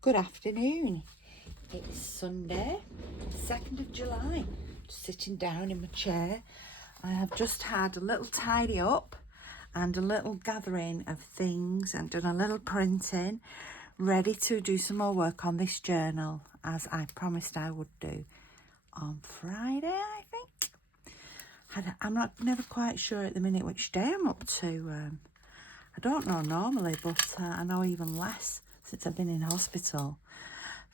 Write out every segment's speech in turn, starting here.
Good afternoon. It's Sunday, 2nd of July. Just sitting down in my chair. I have just had a little tidy up and a little gathering of things and done a little printing, ready to do some more work on this journal as I promised I would do on Friday, I think. I'm never quite sure at the minute which day I'm up to. I don't know normally, but I know even less since I've been in hospital.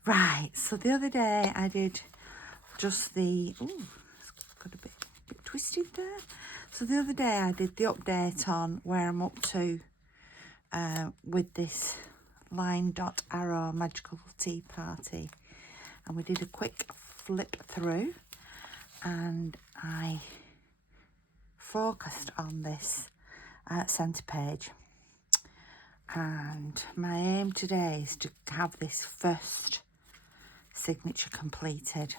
Right, so the other day I did just the, it's got a bit twisted there. So the other day I did the update on where I'm up to with this linedotarrow magical tea party. And we did a quick flip through and I focused on this centre page. And my aim today is to have this first signature completed.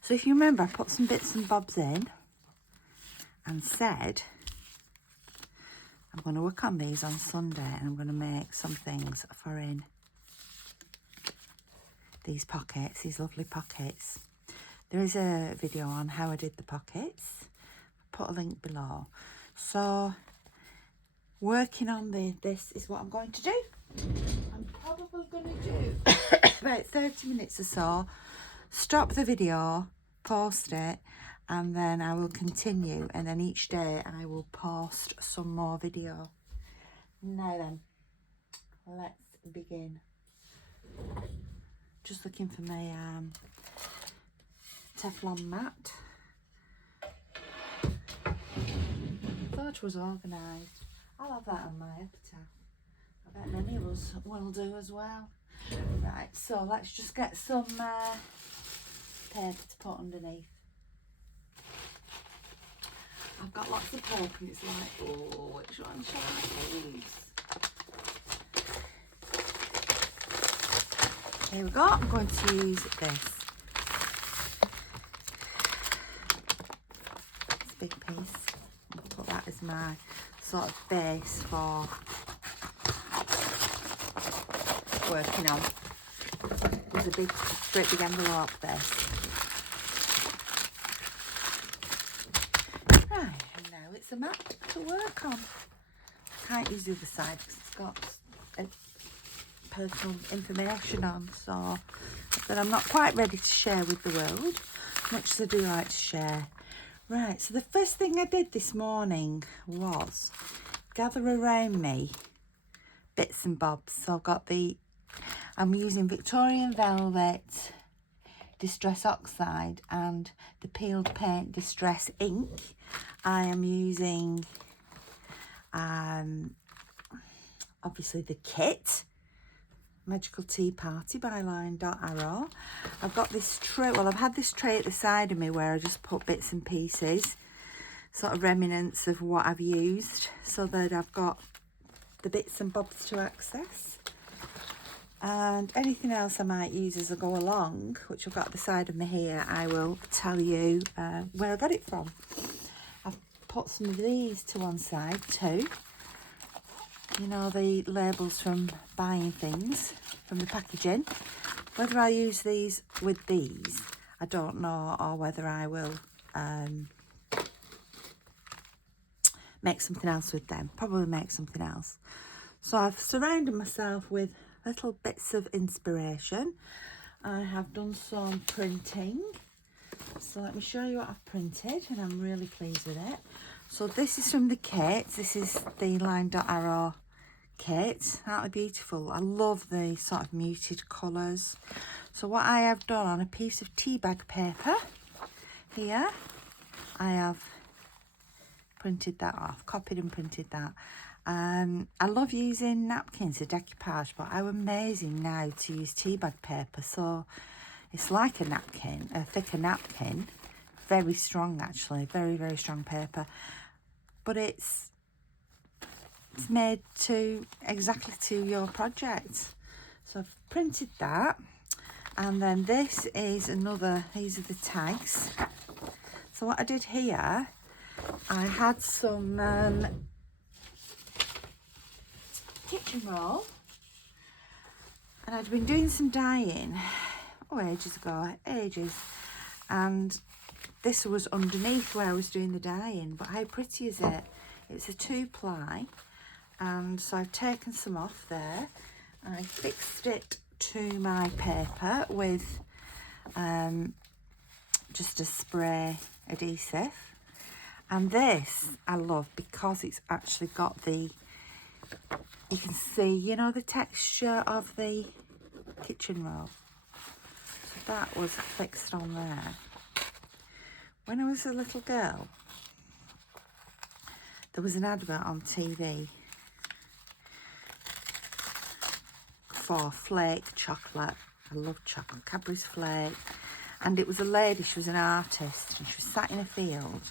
So if you remember, I put some bits and bobs in and said I'm going to work on these on Sunday and I'm going to make some things for in these pockets, these lovely pockets. There is a video on how I did the pockets. I'll put a link below. So working on this is what I'm going to do. I'm probably going to do about 30 minutes or so, stop the video, post it, and then I will continue, and then each day I will post some more video. Now then, let's begin. Just looking for my Teflon mat. Thought it was organised. I'll have that on my epitaph. I bet many of us will do as well. Right, so let's just get some paper to put underneath. I've got lots of paper and it's like, oh, which one shall I use? Here we go, I'm going to use this. This big piece. I'll put that as my sort of base for working on. There's a great big envelope there. Right, and now it's a mat to work on. I can't use the other side because it's got personal information on, so that I'm not quite ready to share with the world, much as I do like to share. Right, so the first thing I did this morning was gather around me bits and bobs. So I've got I'm using Victorian Velvet Distress Oxide and the Peeled Paint Distress Ink. I am using obviously the kit, Magical Tea Party by linedotarrow. I've got this tray, well I've had this tray at the side of me where I just put bits and pieces, sort of remnants of what I've used, so that I've got the bits and bobs to access. And anything else I might use as I go along, which I've got at the side of me here, I will tell you where I got it from. I've put some of these to one side too. You know, the labels from buying things, from the packaging. Whether I use these with these, I don't know, or whether I will make something else with them. Probably make something else. So I've surrounded myself with little bits of inspiration. I have done some printing. So let me show you what I've printed, and I'm really pleased with it. So this is from the kit. This is the linedotarrow kit. That'll be beautiful. I love the sort of muted colours. So what I have done on a piece of tea bag paper here, I have printed that off, copied and printed that. I love using napkins for decoupage, but how amazing now to use tea bag paper. So it's like a napkin, a thicker napkin, very strong actually, very, very strong paper, but it's made to exactly to your project. So I've printed that, and then this is another, these are the tags. So what I did here, I had some kitchen roll, And I'd been doing some dyeing, ages ago, and this was underneath where I was doing the dyeing. But how pretty is it? It's a 2-ply, and so I've taken some off there. I fixed it to my paper with just a spray adhesive. And this I love because it's actually got the, you can see, you know, the texture of the kitchen roll. So that was fixed on there. When I was a little girl, there was an advert on TV for flake chocolate. I love chocolate, Cadbury's flake. And it was a lady, she was an artist, and she was sat in a field,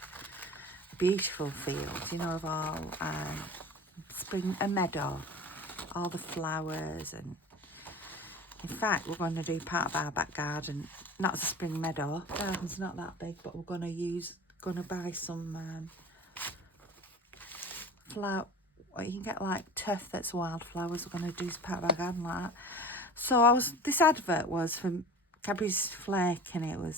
a beautiful field, you know, of all spring, a meadow, all the flowers. And in fact, we're going to do part of our back garden, not as a spring meadow, garden's not that big, but we're going to buy some flower. You can get like turf that's wildflowers. We're going to do part of our garden like that. So this advert was from Cadbury's flake, and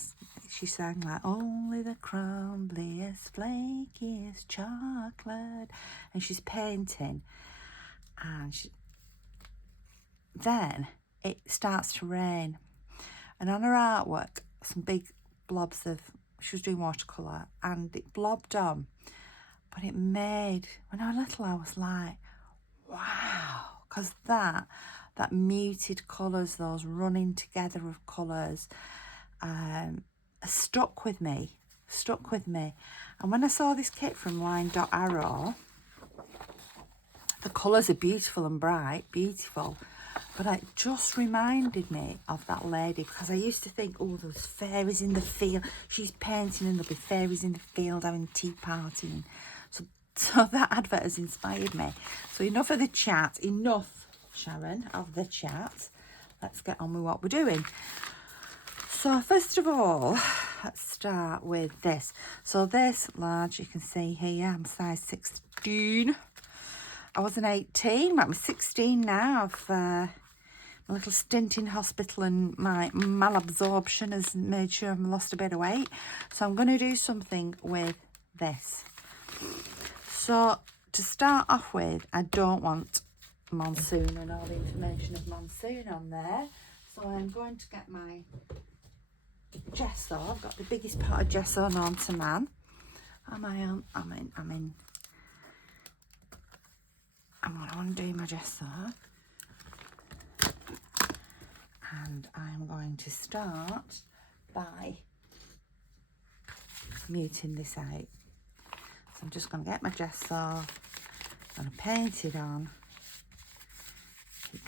she sang like, only the crumbliest, flakiest chocolate, and she's painting, and then it starts to rain, and on her artwork, some big blobs of, she was doing watercolour, and it blobbed on, but it made, when I was little, I was like, wow, because that muted colours, those running together of colours, stuck with me. And when I saw this kit from Linedotarrow, the colours are beautiful and bright, beautiful, but it just reminded me of that lady, because I used to think, oh, there's fairies in the field, she's painting and there'll be fairies in the field having tea party. And so that advert has inspired me. So enough of the chat, enough, Sharon, of the chat. Let's get on with what we're doing. So first of all, let's start with this. So this large, you can see here, I'm size 16. I wasn't 18, but I'm 16 now. I've my little stint in hospital and my malabsorption has made sure I've lost a bit of weight. So I'm going to do something with this. So to start off with, I don't want monsoon and all the information of monsoon on there. So I'm going to get my gesso. I've got the biggest pot of gesso known to man. I'm going to undo my gesso. And I'm going to start by muting this out. So I'm just going to get my gesso, I'm going to paint it on. It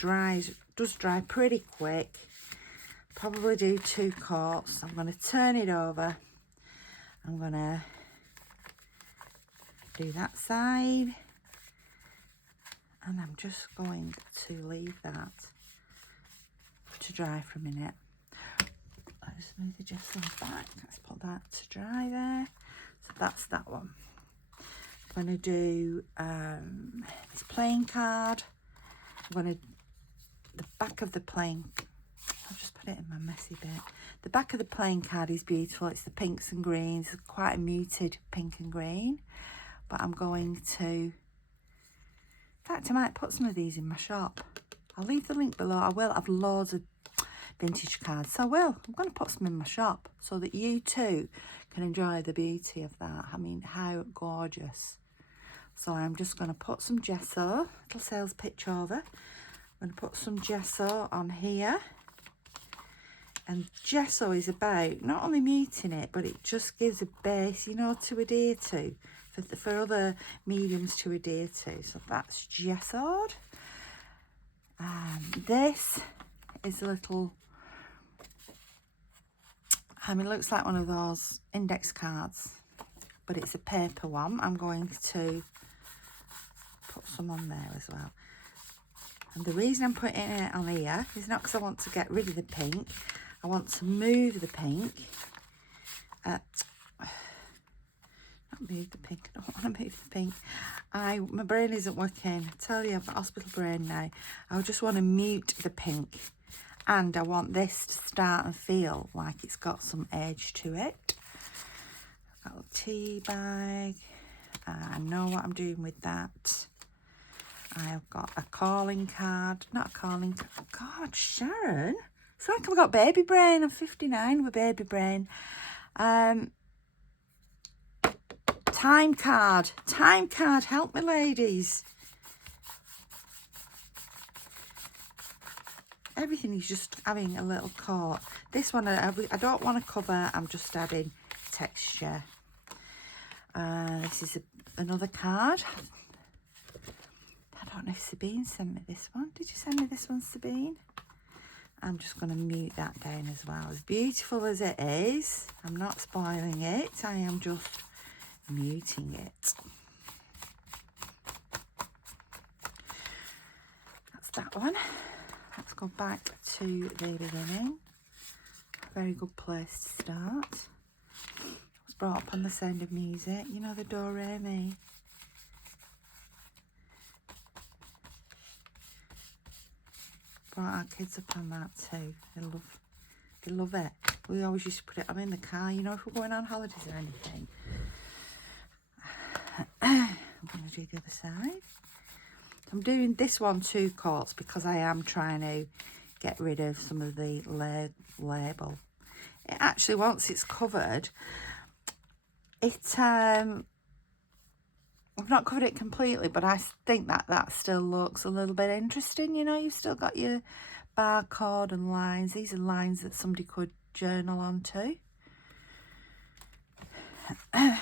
does dry pretty quick. Probably do 2 coats. I'm going to turn it over. I'm going to do that side. And I'm just going to leave that to dry for a minute. I'll just move the gesso back. Let's put that to dry there. So that's that one. I'm going to do this playing card. I'm going to, the back of the playing, I'll just put it in my messy bit. The back of the playing card is beautiful. It's the pinks and greens, it's quite a muted pink and green. But I'm going to, in fact, I might put some of these in my shop. I'll leave the link below. I will have loads of vintage cards. So I'm going to put some in my shop so that you too can enjoy the beauty of that. I mean, how gorgeous. So I'm just going to put some gesso, little sales pitch over. I'm going to put some gesso on here. And gesso is about not only muting it, but it just gives a base, you know, to adhere to, for other mediums to adhere to. So that's gessoed. This is a little, it looks like one of those index cards, but it's a paper one. I'm going to put some on there as well. And the reason I'm putting it on here is not because I want to get rid of the pink. I want to move the pink. Not move the pink. I don't want to move the pink. My brain isn't working. I tell you, I've got hospital brain now. I just want to mute the pink. And I want this to start and feel like it's got some edge to it. Got a tea bag. I know what I'm doing with that. I've got a calling card. Not a calling card. God, Sharon. It's like I've got baby brain. I'm 59 with baby brain. Time card. Time card. Help me, ladies. Everything is just having a little coat. This one, I don't want to cover. I'm just adding texture. This is another card. I don't know if Sabine sent me this one. Did you send me this one, Sabine? I'm just going to mute that down as well. As beautiful as it is, I'm not spoiling it. I am just muting it. That's that one. Let's go back to the beginning. Very good place to start. I was brought up on the Sound of Music. You know the Do Re Mi. Brought our kids up on that too. They love it. We always used to put it on in the car, you know, if we're going on holidays or anything. I'm going to do the other side. I'm doing this one 2 coats because I am trying to get rid of some of the label. It actually, once it's covered, I've not covered it completely, but I think that still looks a little bit interesting. You know, you've still got your barcode and lines. These are lines that somebody could journal onto. Playing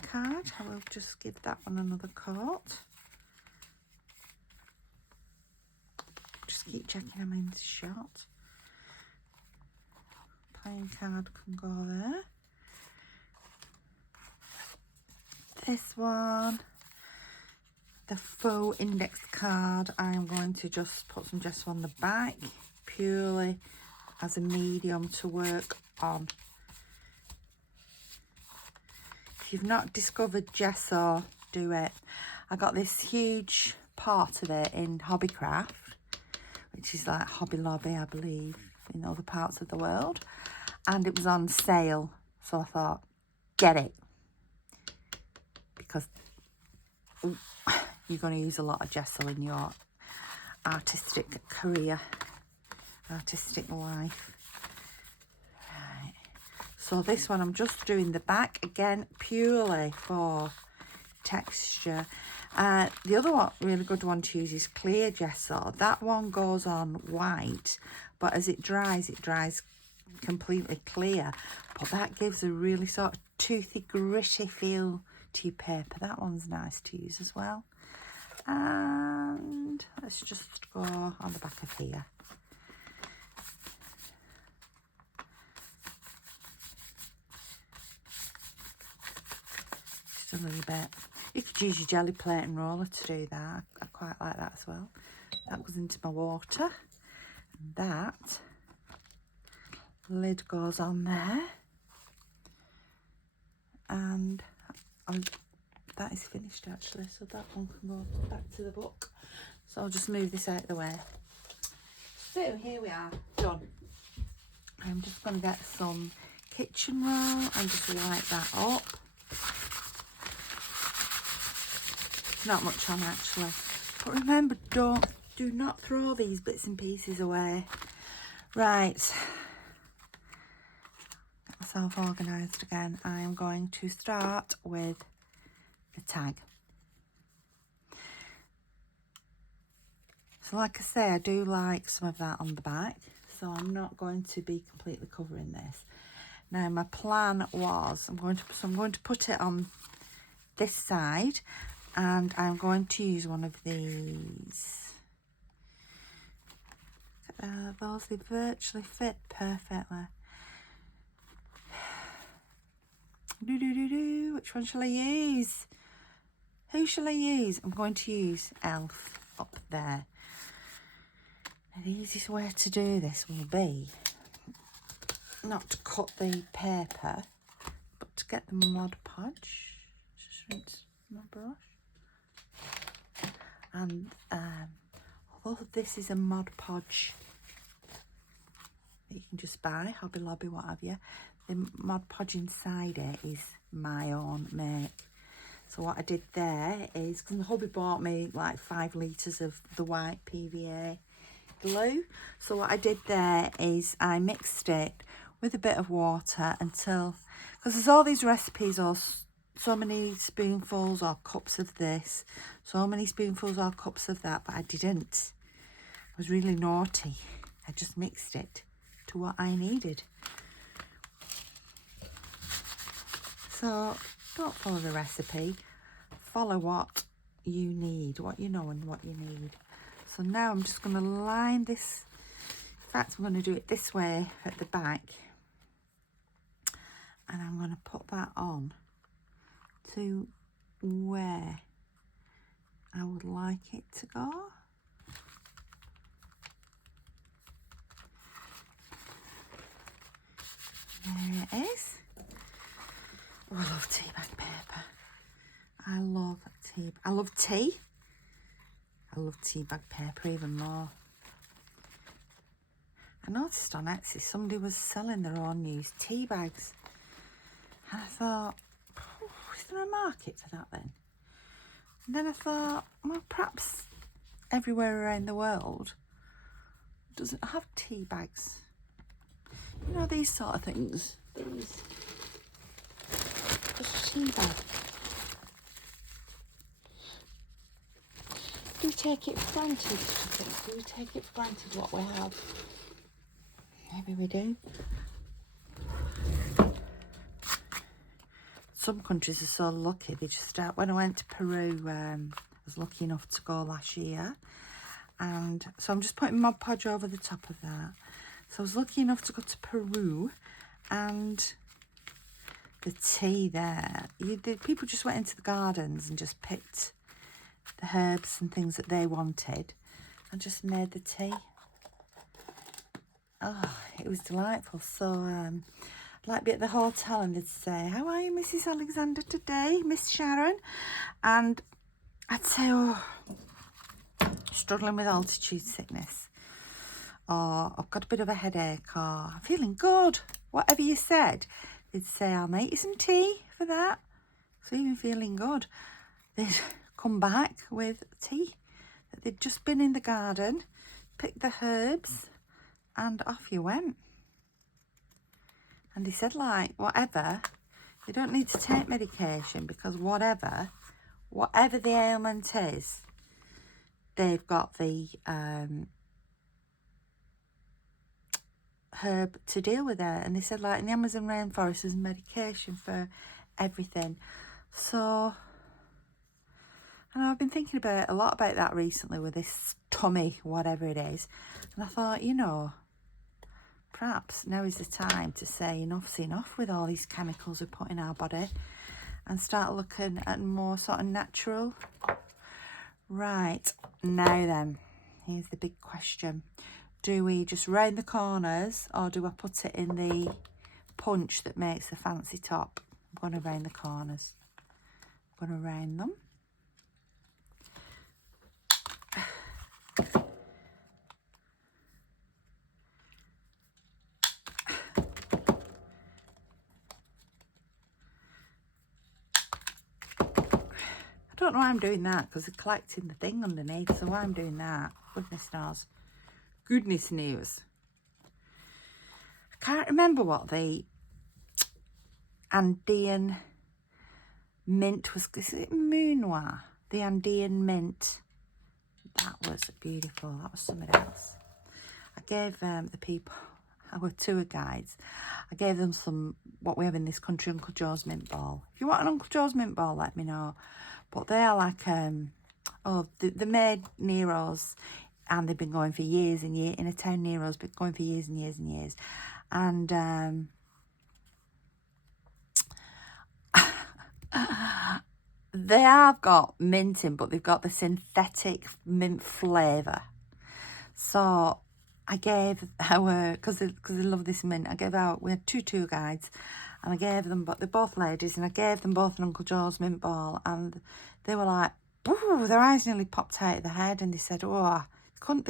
card. I will just give that one another coat. Just keep checking I'm in the shot. Playing card can go there. This one, the faux index card, I'm going to just put some gesso on the back, purely as a medium to work on. If you've not discovered gesso, do it. I got this huge pot of it in Hobbycraft, which is like Hobby Lobby, I believe, in other parts of the world. And it was on sale, so I thought, get it. Because you're going to use a lot of gesso in your artistic career, artistic life. Right. So this one, I'm just doing the back again, purely for texture. The other one, really good one to use is clear gesso. That one goes on white, but as it dries completely clear. But that gives a really sort of toothy, gritty feel to your paper. That one's nice to use as well. And let's just go on the back of here. Just a little bit. You could use your jelly plate and roller to do that. I quite like that as well. That goes into my water. And that lid goes on there. And that is finished actually, so that one can go back to the book. So I'll just move this out of the way. So here we are, done. I'm just going to get some kitchen roll and just light that up. Not much on actually, but remember, do not throw these bits and pieces away. Right, get myself organised again. I am going to start with the tag. So like I say, I do like some of that on the back, so I'm not going to be completely covering this. Now my plan was I'm going to put it on this side, and I'm going to use one of these. Those, they virtually fit perfectly. Which one shall I use? Who shall I use? I'm going to use Elf up there. Now, the easiest way to do this will be not to cut the paper, but to get the Mod Podge. Just rinse my brush. And although this is a Mod Podge that you can just buy, Hobby Lobby, what have you, the Mod Podge inside it is my own make. So what I did there is, because my hubby bought me like 5 litres of the white PVA glue. So what I did there is I mixed it with a bit of water until, because there's all these recipes or so many spoonfuls or cups of this, so many spoonfuls or cups of that, but I didn't. I was really naughty. I just mixed it to what I needed. So don't follow the recipe, follow what you need, what you know and what you need. So now I'm just going to line this, in fact I'm going to do it this way at the back, and I'm going to put that on to where I would like it to go. There it is. Oh, I love tea bag paper. I love tea. I love tea. I love tea bag paper even more. I noticed on Etsy somebody was selling their own used tea bags. And I thought, oh, is there a market for that then? And then I thought, well, perhaps everywhere around the world doesn't have tea bags. You know, these sort of things. These. Just a tea bag. Do we take it for granted? Do we take it for granted what we have? Maybe we do. Some countries are so lucky. They just start. When I went to Peru, I was lucky enough to go last year, and so I'm just putting Mod Podge over the top of that. So I was lucky enough to go to Peru, and the tea there, people just went into the gardens and just picked the herbs and things that they wanted and just made the tea. Oh, it was delightful. So I'd like to be at the hotel and they'd say, how are you, Mrs. Alexander, today, Miss Sharon? And I'd say, oh, struggling with altitude sickness, or I've got a bit of a headache, or I'm feeling good. Whatever you said, they'd say, I'll make you some tea for that. So even feeling good, they'd come back with tea that they'd just been in the garden, picked the herbs, and off you went. And they said, like, whatever, you don't need to take medication, because whatever the ailment is, they've got the herb to deal with it. And they said, like, in the Amazon rainforest there's medication for everything. So and I've been thinking about a lot about that recently with this tummy, whatever it is. And I thought, you know, perhaps now is the time to say enough's enough with all these chemicals we put in our body and start looking at more sort of natural. Right, now then, here's the big question. Do we just round the corners, or do I put it in the punch that makes the fancy top? I'm going to round the corners. I'm going to round them. I don't know why I'm doing that, because they're collecting the thing underneath, so why I'm doing that, goodness knows. Goodness knows. I can't remember what the Andean mint was. Is it Moon Noir? The Andean mint. That was beautiful. That was something else. I gave the people, our tour guides, I gave them some, what we have in this country, Uncle Joe's mint ball. If you want an Uncle Joe's mint ball, let me know. But they are like, they made Nero's, and they've been going for years and years, in a town Nero's been going for years and years and years. And they have got mint in, but they've got the synthetic mint flavour. So I gave our, because they love this mint, we had 2 tour guides, and I gave them, but they're both ladies, and I gave them both an Uncle Joe's mint ball, and they were like, ooh, their eyes nearly popped out of their head, and they said, oh, They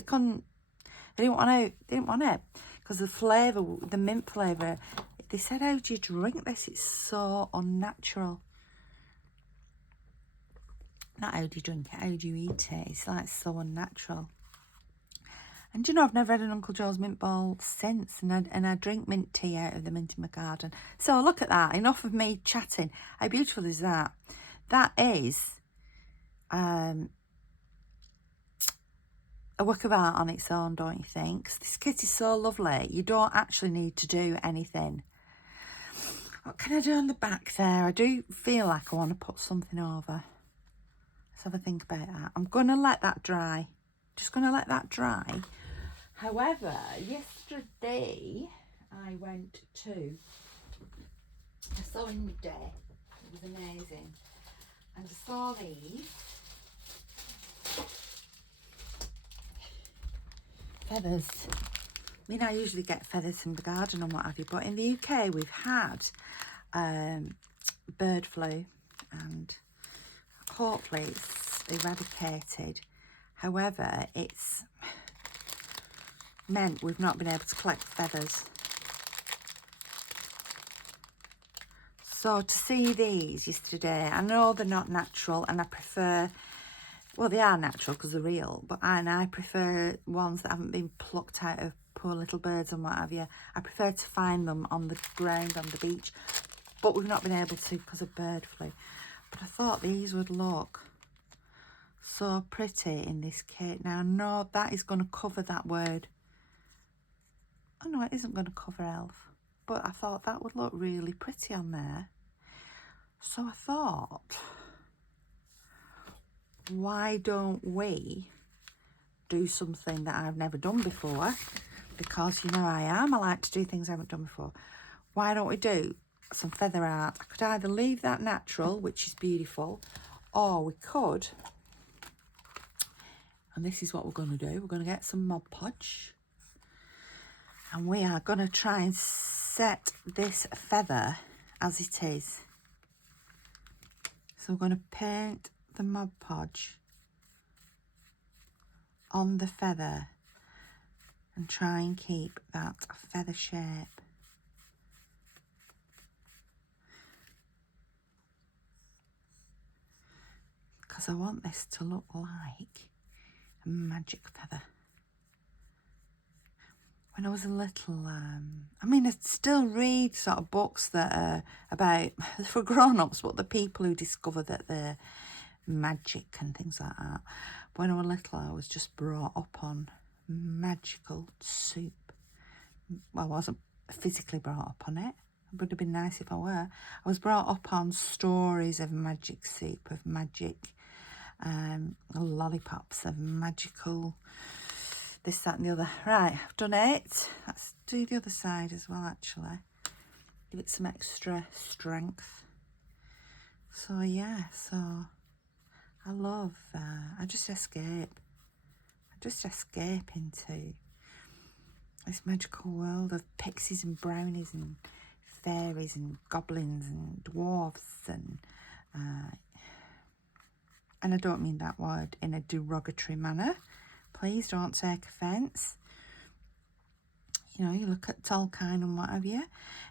didn't want it because the flavour, the mint flavour. They said, how do you drink this? It's so unnatural. Not how do you drink it, how do you eat it? It's like so unnatural. And you know, I've never had an Uncle Joe's mint ball since, and I drink mint tea out of the mint in my garden. So look at that, enough of me chatting. How beautiful is that? That is a work of art on its own, don't you think? 'Cause this kit is so lovely, you don't actually need to do anything. What can I do on the back there? I do feel like I want to put something over. Let's have a think about that. I'm going to let that dry. Just going to let that dry. However, yesterday I went to a sewing day. It was amazing. And I saw these feathers. I mean, I usually get feathers from the garden and what have you, but in the UK we've had bird flu, and hopefully it's eradicated. However, it's meant we've not been able to collect feathers. So to see these yesterday, I know they're not natural, and I prefer, well, they are natural because they're real, but I prefer ones that haven't been plucked out of poor little birds and what have you. I prefer to find them on the ground, on the beach, but we've not been able to because of bird flu. But I thought these would look so pretty in this kit. Now, no, that is going to cover that word. Oh no, it isn't going to cover elf, but I thought that would look really pretty on there. So I thought, why don't we do something that I've never done before? Because you know I like to do things I haven't done before. Why don't we do some feather art? I could either leave that natural, which is beautiful, or we could, and this is what we're going to do, we're going to get some Mod Podge, and we are going to try and set this feather as it is. So we're going to paint the Mod Podge on the feather and try and keep that feather shape. Because I want this to look like a magic feather. When I was a little, I mean, I still read sort of books that are about, for grown-ups, but the people who discover that they're magic and things like that. But when I was little, I was just brought up on magical soup. Well, I wasn't physically brought up on it. It would have been nice if I were. I was brought up on stories of magic soup, of magic lollipops, of magical this, that and the other. Right, I've done it. Let's do the other side as well, actually. Give it some extra strength. So yeah, so I love, I just escape into this magical world of pixies and brownies and fairies and goblins and dwarfs, and I don't mean that word in a derogatory manner. Please don't take offence. You know, you look at Tolkien and what have you.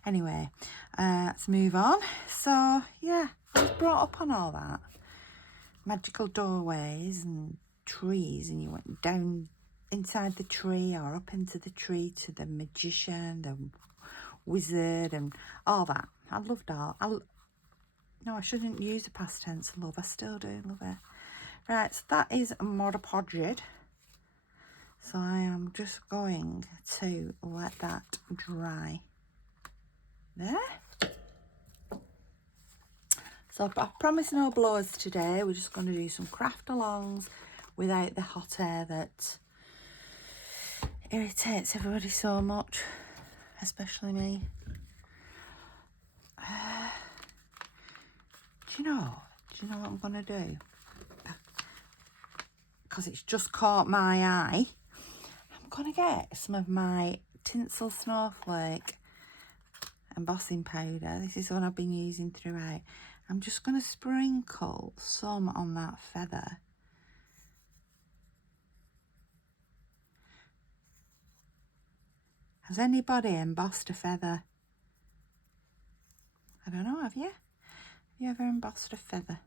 Anyway, let's move on. So, yeah, I was brought up on all that. Magical doorways and trees, and you went down inside the tree or up into the tree to the magician, the wizard, and all that. I loved all. No, I shouldn't use the past tense love. I still do love it. Right, so that is Mod Podged. So I am just going to let that dry. There. So I promise no blowers today. We're just going to do some craft alongs without the hot air that irritates everybody so much, especially me. Do you know what I'm going to do? Because it's just caught my eye. I'm going to get some of my Tinsel Snowflake embossing powder. This is what I've been using throughout. I'm just going to sprinkle some on that feather. Has anybody embossed a feather? I don't know, have you? Have you ever embossed a feather?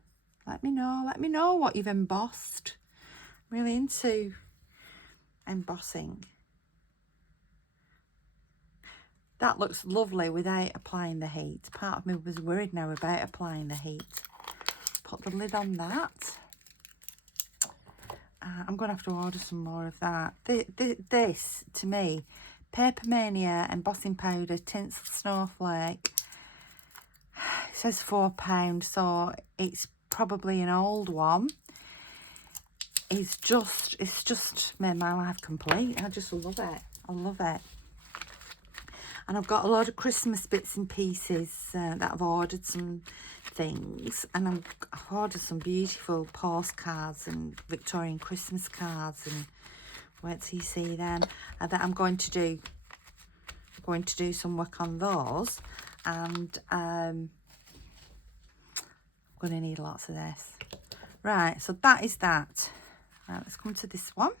Let me know what you've embossed. I'm really into embossing. That looks lovely without applying the heat. Part of me was worried now about applying the heat. Put the lid on that. I'm going to have to order some more of that. This, to me, Paper Mania embossing powder, tinsel snowflake. It says £4, so it's probably an old one. It's just made my life complete. I just love it. I love it. And I've got a lot of Christmas bits and pieces that I've ordered some things. And I've ordered some beautiful postcards and Victorian Christmas cards. And wait till you see them. That I'm going to do some work on those. And I'm going to need lots of this. Right, so that is that. Right, let's come to this one.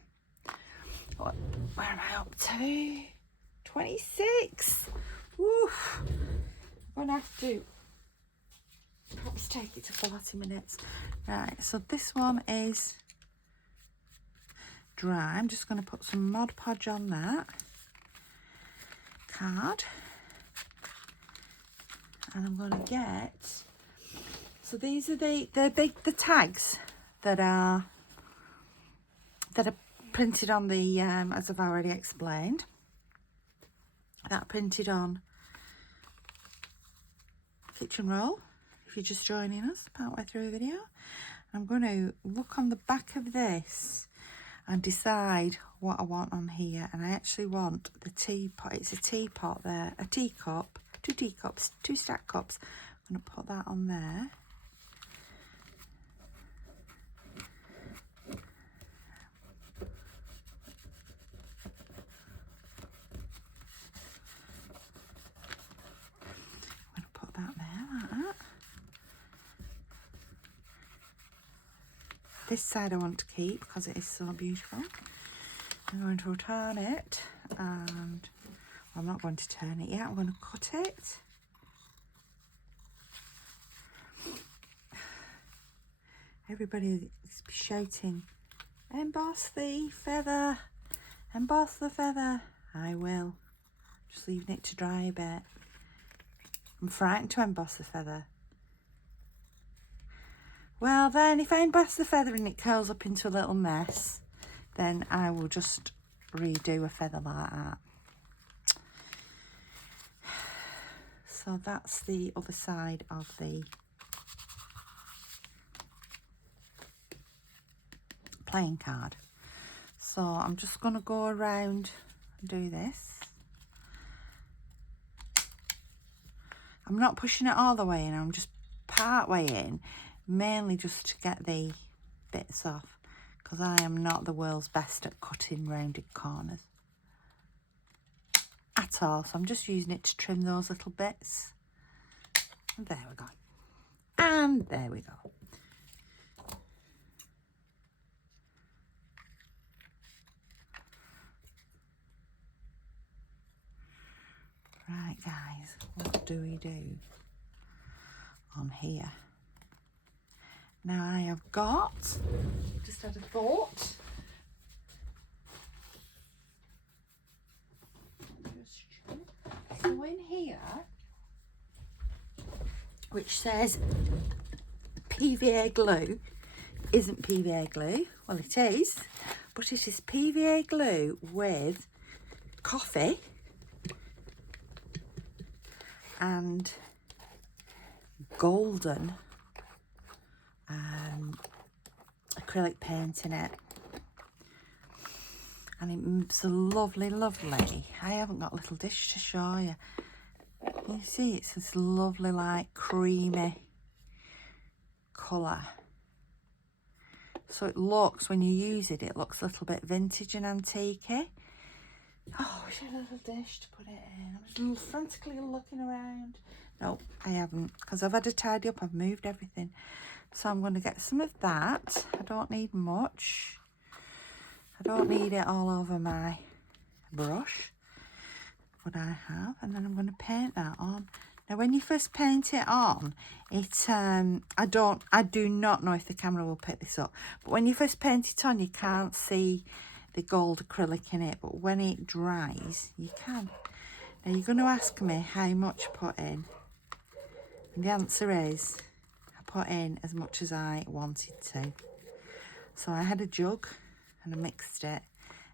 Where am I up to? 26. Woof. I'm going to have to perhaps take it to 40 minutes. Right, so this one is dry. I'm just going to put some Mod Podge on that card. And I'm going to get... So these are the tags that are printed on the, as I've already explained. That printed on kitchen roll, if you're just joining us partway through a video. I'm going to look on the back of this and decide what I want on here. And I actually want the teapot. It's a teapot there, a teacup, 2 teacups, 2 stacked cups. I'm going to put that on there. That there, like that. This side I want to keep because it is so beautiful. I'm going to turn it, and well, I'm not going to turn it yet. I'm going to cut it. Everybody is shouting, emboss the feather, emboss the feather. I will. Just leaving it to dry a bit. I'm frightened to emboss the feather. Well then, if I emboss the feather and it curls up into a little mess, then I will just redo a feather like that. So that's the other side of the playing card. So I'm just going to go around and do this. I'm not pushing it all the way in, I'm just part way in, mainly just to get the bits off, because I am not the world's best at cutting rounded corners at all. So I'm just using it to trim those little bits. And there we go. And there we go. Right, guys, what do we do on here? Now I have got, just had a thought. So in here, which says PVA glue, isn't PVA glue. Well, it is, but it is PVA glue with coffee and golden acrylic paint in it, and it's lovely. I haven't got a little dish to show you. You see, it's this lovely, like, creamy colour. So it looks, when you use it, it looks a little bit vintage and antique-y. Oh, I wish I had a little dish to put it in. I was frantically looking around. No, I haven't, because I've had to tidy up. I've moved everything. So I'm going to get some of that. I don't need much. I don't need it all over my brush. what I have, and then I'm going to paint that on. Now when you first paint it on, it I do not know if the camera will pick this up, but when you first paint it on you can't see the gold acrylic in it, but when it dries you can. Now you're going to ask me how much I put in, and the answer is I put in as much as I wanted to. So I had a jug and I mixed it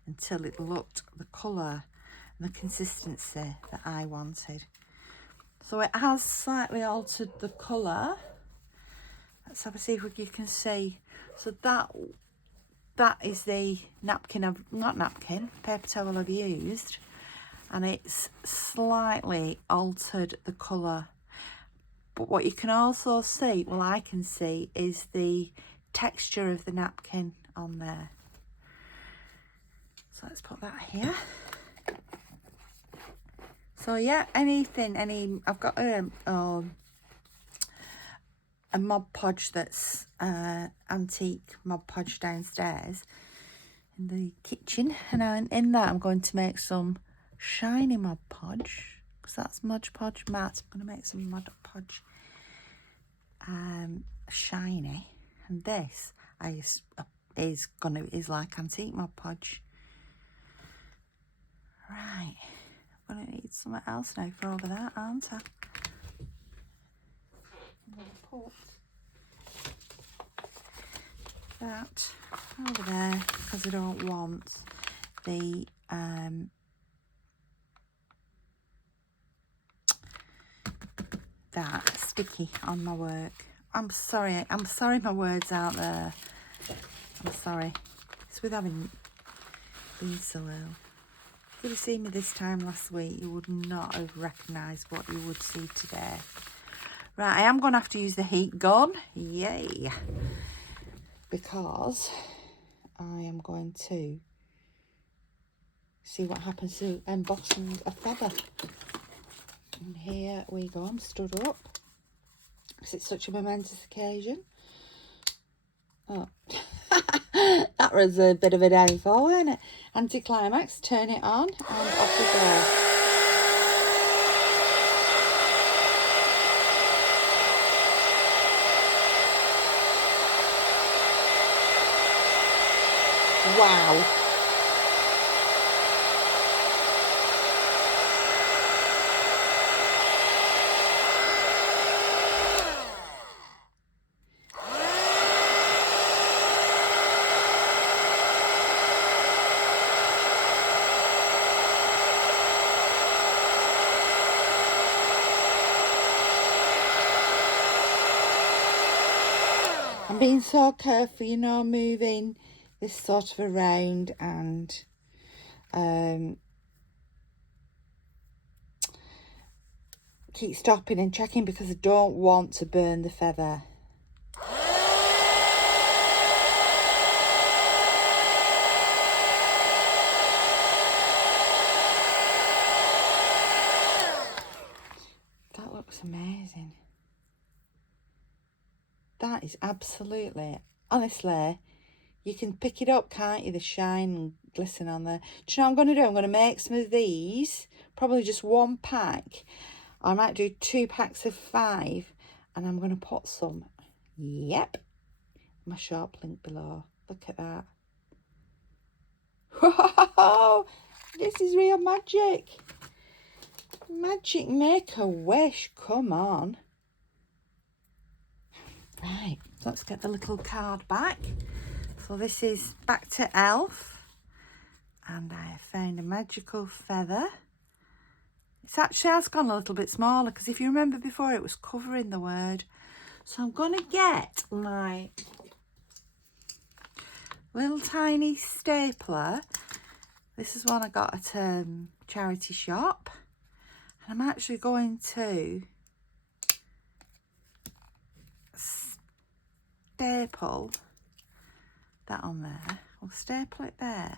until it looked the colour and the consistency that I wanted. So it has slightly altered the colour. Let's have a see if you can see. So that is the napkin, paper towel I've used, and it's slightly altered the colour. But what you can also see, well I can see, is the texture of the napkin on there. So let's put that here. So yeah, I've got a Mod Podge that's antique Mod Podge downstairs in the kitchen, and in that I'm going to make some shiny Mod Podge, because that's Mod Podge matte. I'm going to make some Mod Podge shiny, and this is like antique Mod Podge. Right, I'm going to need something else now for over that, aren't I? I'm going to put that over there because I don't want the that sticky on my work. I'm sorry my words aren't there. I'm sorry. It's with having been so ill. If you'd have seen me this time last week, you would not have recognised what you would see today. Right, I am going to have to use the heat gun. Yay! Because I am going to see what happens to embossing a feather. And here we go. I'm stood up because it's such a momentous occasion. Oh, that was a bit of a downfall, wasn't it? Anticlimax. Turn it on and off we go. Wow. I'm being so careful, you know, moving this sort of around, and keep stopping and checking because I don't want to burn the feather. That looks amazing. That is absolutely, honestly, you can pick it up, can't you? The shine and glisten on there. Do you know what I'm going to do? I'm going to make some of these, probably just one pack. I might do 2 packs of 5, and I'm going to put some, yep, my shop link below. Look at that. Whoa, this is real magic. Magic make a wish, come on. Right, let's get the little card back. So this is back to Elf, and I have found a magical feather. It actually has gone a little bit smaller because if you remember before it was covering the word. So I'm going to get my little tiny stapler. This is one I got at a charity shop, and I'm actually going to staple that on there. We'll staple it there,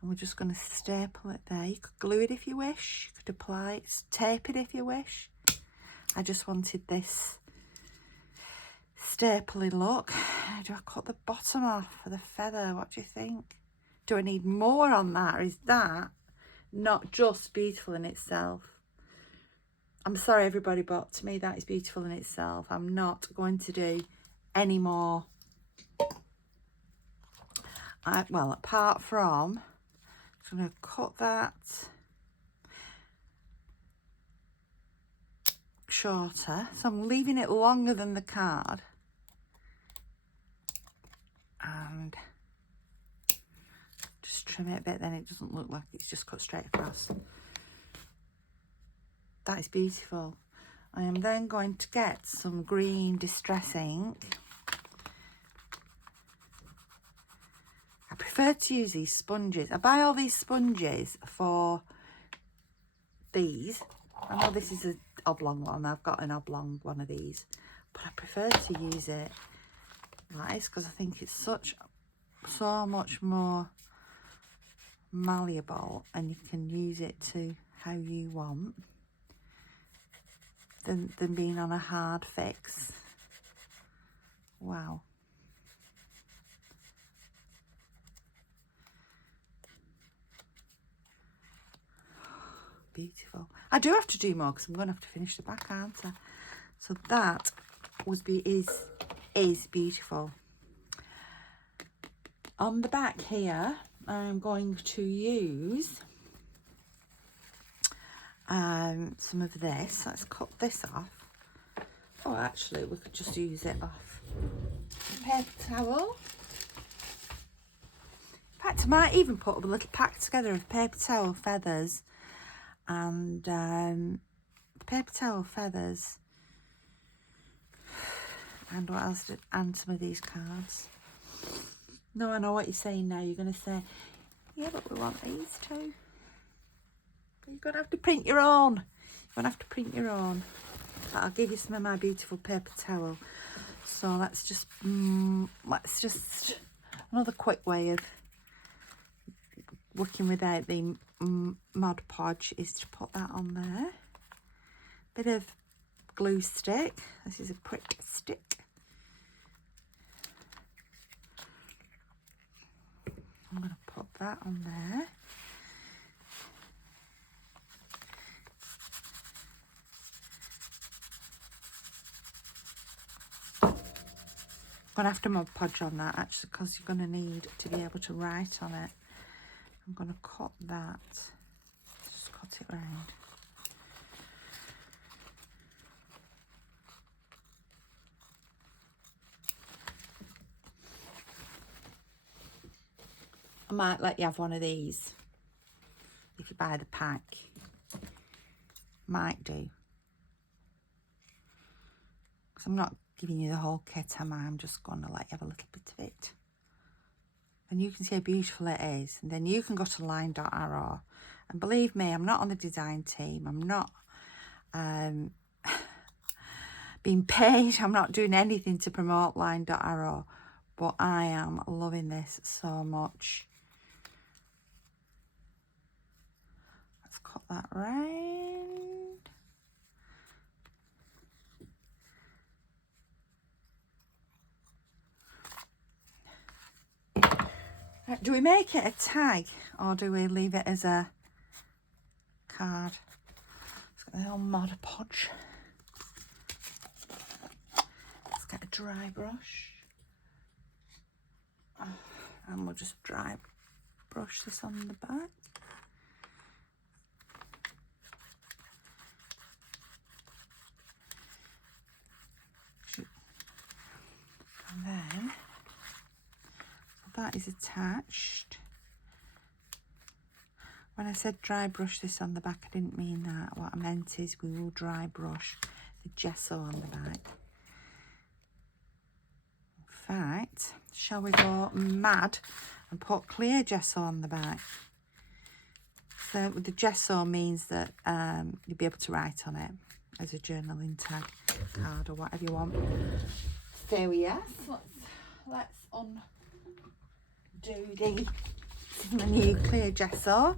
and we're just going to staple it there. You could glue it if you wish, you could apply it, tape it if you wish. I just wanted this stapley look. How do I cut the bottom off for the feather? What do you think? Do I need more on that, or is that not just beautiful in itself. I'm sorry everybody, but to me that is beautiful in itself. I'm not going to do any more. Well, apart from, I'm going to cut that shorter. So I'm leaving it longer than the card. And just trim it a bit, then it doesn't look like it's just cut straight across. That is beautiful. I am then going to get some green distress ink. I prefer to use these sponges. I buy all these sponges for these. I know this is an oblong one. I've got an oblong one of these. But I prefer to use it like this because I think it's so much more malleable, and you can use it to how you want than being on a hard fix. Wow. Beautiful. I do have to do more because I'm going to have to finish the back, aren't I? So that is beautiful. On the back here, I'm going to use some of this. Let's cut this off. Oh, actually, we could just use it off a paper towel. In fact, I might even put a little pack together of paper towel feathers and paper towel feathers and what else and some of these cards. No, I know what you're saying now. You're going to say, yeah, but we want these too. But you're going to have to print your own. You're going to have to print your own. But I'll give you some of my beautiful paper towel. So let's just another quick way of working without the Mod Podge is to put that on there. Bit of glue stick. This is a prick stick. I'm going to put that on there. I'm going to have to Mod Podge on that actually because you're going to need to be able to write on it. I'm going to cut that. Just cut it round. I might let you have one of these if you buy the pack. Might do. Because I'm not giving you the whole kit, am I? I'm just going to let you have a little bit of it. And you can see how beautiful it is. And then you can go to Line.arrow. And believe me, I'm not on the design team. I'm not being paid. I'm not doing anything to promote Line.arrow. But I am loving this so much. Let's cut that round. Do we make it a tag or do we leave it as a card? Let's get the little Mod Podge. Let's get a dry brush. And we'll just dry brush this on the back. And then that is attached. When I said dry brush this on the back, I didn't mean that. What I meant is we will dry brush the gesso on the back. In fact, shall we go mad and put clear gesso on the back? So the gesso means that you'll be able to write on it as a journaling tag card or whatever you want. So yes, let's undo the new clear gesso.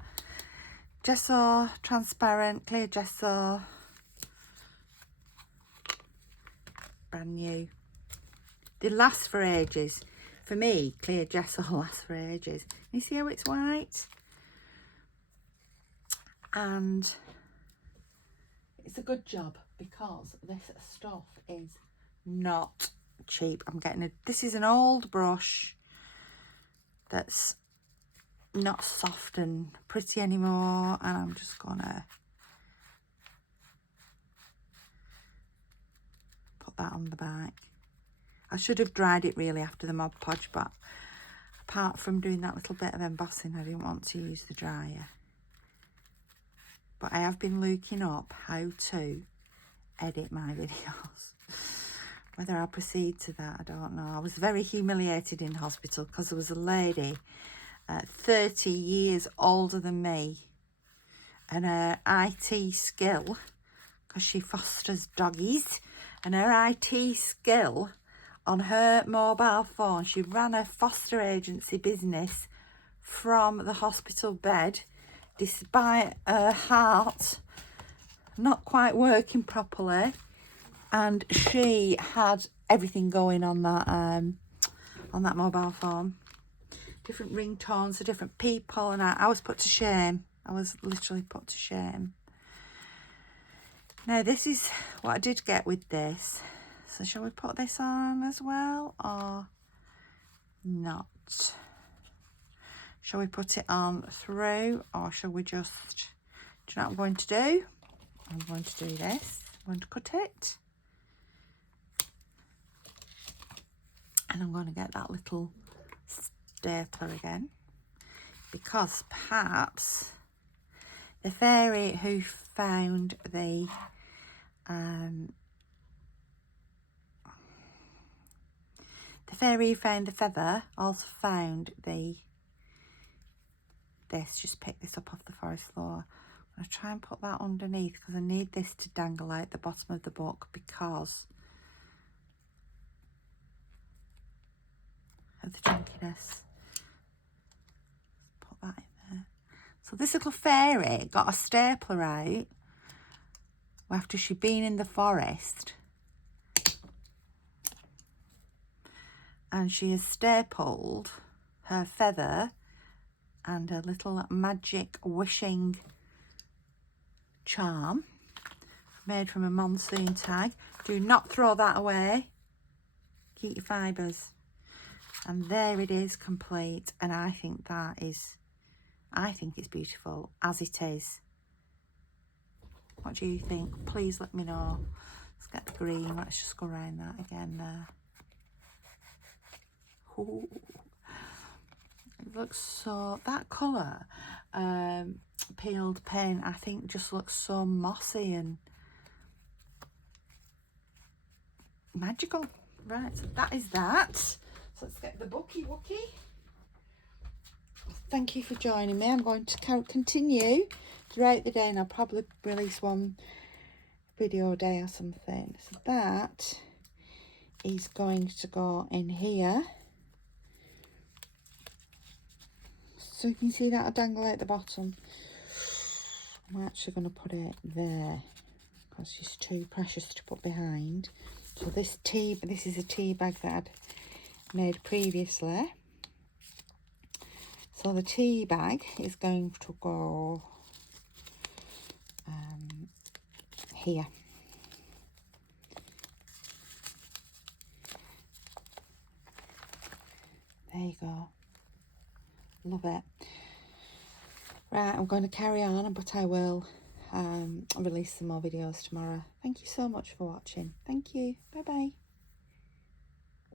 Gesso, transparent, clear gesso. Brand new. They last for ages. For me, clear gesso lasts for ages. You see how it's white? and it's a good job because this stuff is not cheap. I'm getting this is an old brush that's not soft and pretty anymore, and I'm just gonna put that on the back. I should have dried it really after the Mod Podge, but apart from doing that little bit of embossing, I didn't want to use the dryer. But I have been looking up how to edit my videos. Whether I'll proceed to that, I don't know. I was very humiliated in hospital because there was a lady 30 years older than me, and her IT skill, because she fosters doggies, and her IT skill on her mobile phone, she ran a foster agency business from the hospital bed, despite her heart not quite working properly, and she had everything going on that mobile phone. Different ringtones for different people, and I was put to shame. I was literally put to shame. Now this is what I did get with this. So shall we put this on as well or not? Shall we put it on through, or shall we just, do you know what I'm going to do? I'm going to do this. I'm going to cut it. And I'm going to get that little stapler again, because perhaps the fairy who found the feather also found this. Just pick this up off the forest floor. I'm going to try and put that underneath because I need this to dangle out the bottom of the book because of the chunkiness. Put that in there. So this little fairy got a stapler out after she'd been in the forest, and she has stapled her feather and a little magic wishing charm made from a monsoon tag. Do not throw that away. Keep your fibres. And there it is, complete. And I think it's beautiful as it is. What do you think? Please let me know. Let's get the green. Let's just go around that again there. Ooh. It looks so, that colour, peeled paint, I think just looks so mossy and magical. Right, so that is that. So let's get the bookie wookie. Thank you for joining me. I'm going to continue throughout the day, and I'll probably release one video a day or something. So that is going to go in here. So you can see that I dangle out the bottom. I'm actually going to put it there because it's too precious to put behind. So this is a tea bag that I'd made previously. So the tea bag is going to go here. There you go. Love it. Right, I'm going to carry on, but I will release some more videos tomorrow. Thank you so much for watching. Thank you. Bye bye.